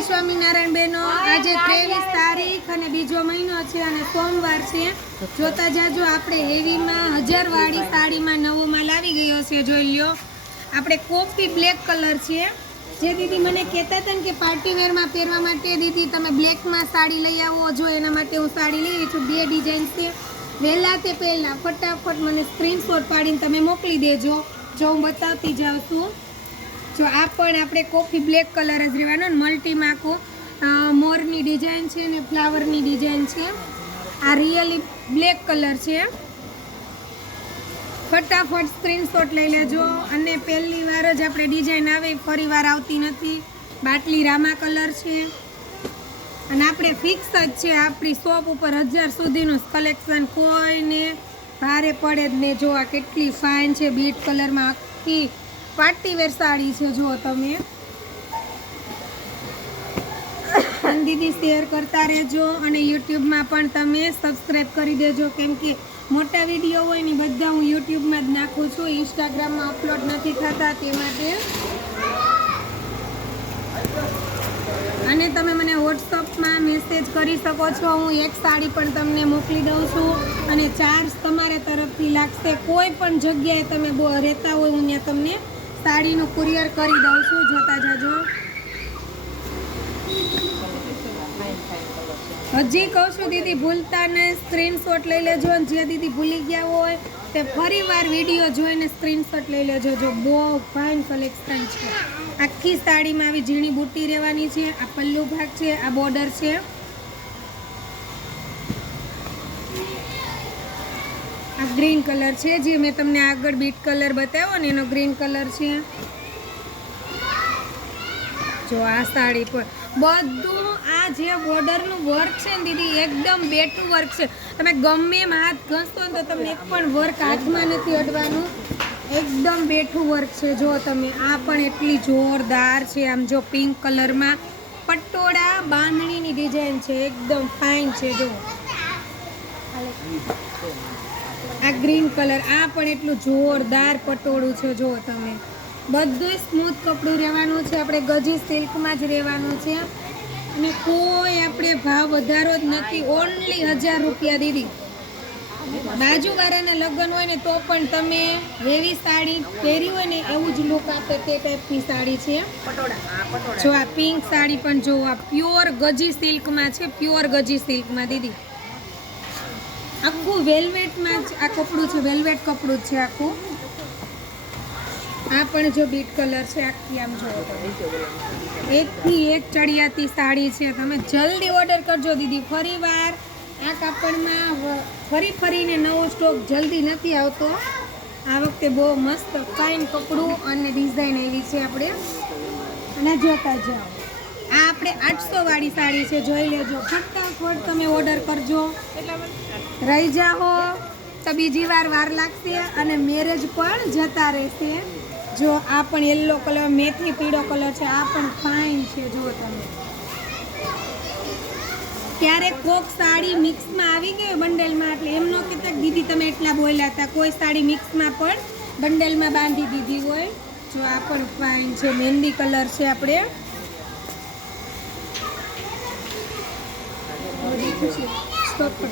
જય સ્વામિનારાયણ બહેનો. આજે 23 તારીખ અને બીજો મહિનો છે અને સોમવાર છે. જોતા જાજો આપણે હેવીમાં 1000 વાળી સાડીમાં નવો માલ આવી ગયો છે. જોઈ લ્યો, આપણે કોફી બ્લેક કલર છે. જે દીદી મને કહેતા હતા ને કે પાર્ટી વેરમાં પહેરવા માટે દીદી તમે બ્લેકમાં સાડી લઈ આવો, જો એના માટે હું સાડી લઈ આવી છું. 2 ડિઝાઇન છે. વહેલા તે પહેલાં ફટાફટ મને સ્ક્રીનશોટ પાડીને તમે મોકલી દેજો. જો હું બતાવતી જાઉં છું. જો આ પણ આપણે કોફી બ્લેક કલર જ રહેવાનો. મલ્ટીમાં મોરની ડિઝાઇન છે ને ફ્લાવરની ડિઝાઇન છે. આ રિયલી બ્લેક કલર છે. ફટાફટ સ્ક્રીનશોટ લઈ લેજો. અને પહેલી વાર જ આપણે ડિઝાઇન આવે, ફરી વાર આવતી નથી. બાટલી રામા કલર છે અને આપણે ફિક્સ જ છે આપણી શોપ ઉપર 1000 સુધીનું કલેક્શન. કોઈને ભારે પડે જ ને. જો આ કેટલી ફાઇન છે, બીટ કલરમાં આખી પાર્ટી વેર સાડી છે. જો તમે દીદી શેર કરતા રહેજો અને યુટ્યુબમાં પણ તમે સબસ્ક્રાઈબ કરી દેજો, કેમ કે મોટા વિડીયો હોય ને બધા હું યુટ્યુબમાં જ નાખું છું. ઇન્સ્ટાગ્રામમાં અપલોડ નથી થતા તે માટે. અને તમે મને વોટ્સઅપમાં મેસેજ કરી શકો છો. હું એક સાડી પણ તમને મોકલી દઉં છું અને ચાર્જ તમારા તરફથી લાગશે. કોઈ પણ જગ્યાએ તમે રહેતા હોય હું ત્યાં તમને સાડીનું કુરિયર કરી દઉં છું. જોતા જાજો. હજી કહું છું દીદી ભૂલતા નહીં, સ્ક્રીનશોટ લઈ લેજો. જે દીદી ભૂલી ગયા હોય તે ફરી વાર વિડીયો જોઈને સ્ક્રીનશોટ લઈ લેજો. જો બહુ ફાઇન કલેક્શન છે. આખી સાડીમાં આવી ઝીણી બુટ્ટી રહેવાની છે. આ પલ્લુ ભાગ છે, આ બોર્ડર છે. આ ગ્રીન કલર છે, જે મેં તમને આગળ બીટ કલર બતાવ્યો ને એનો ગ્રીન કલર છે. જો આ સાડી પર બધું આ જે બોર્ડરનું વર્ક છે ને દીદી એકદમ બેઠું વર્ક છે. તમે ગમે એમ હાથ ઘસતો ને તો તમને એક પણ વર્ક હાથમાં નથી અડવાનું. એકદમ બેઠું વર્ક છે. જો તમે આ પણ એટલી જોરદાર છે. આમ જો પિંક કલરમાં પટોળા બાંધણીની ડિઝાઇન છે, એકદમ ફાઇન છે. જો આ ગ્રીન કલર, આ પણ એટલું જોરદાર પટોળું છે. જો તમે બધું સ્મૂથ કપડું રહેવાનું છે. આપણે ગજી સિલ્કમાં જ રહેવાનું છે અને કોઈ આપણે ભાવ વધારો જ નથી. ઓનલી 1000 રૂપિયા દીદી. બાજુવાળાના લગ્ન હોય ને તો પણ તમે હેવી સાડી પહેરી હોય ને એવું જ લુક આપે તે ટાઈપની સાડી છે. જો આ પિંક સાડી પણ જો આ પ્યોર ગજી સિલ્કમાં છે. પ્યોર ગજી સિલ્કમાં દીદી. આખું વેલ્વેટમાં જ આ કપડું છે. વેલ્વેટ કપડું છે આખું. આ પણ જો બીટ કલર છે. આખી આમ જો એકથી એક ચડિયાતી સાડી છે. તમે જલ્દી ઓર્ડર કરજો દીદી. ફરી વાર આ કાપડમાં ફરીને નવો સ્ટોક જલ્દી નથી આવતો. આ વખતે બહુ મસ્ત ફાઇન કપડું અને ડિઝાઇન એવી છે આપણે. અને જોતા જાઓ, આ આપણે 800 વાળી સાડી છે. જોઈ લેજો. ફટાફટ તમે ઓર્ડર કરજો. રહી જાઓ તો બીજી વાર લાગશે અને મેરેજ પણ જતા રહેશે. જો આ પણ યલો કલર, મેથી પીળો કલર છે. આ પણ ફાઇન છે. જો તમે ક્યારેક કોક સાડી મિક્સમાં આવી ગઈ બંડલમાં, એટલે એમ ન કહેતા દીદી તમે એટલા બોલ્યા હતા. કોઈ સાડી મિક્સમાં પણ બંડલમાં બાંધી દીધી હોય. જો આ પણ ફાઇન છે. મહેંદી કલર છે. આપણે સ્ટોપ પર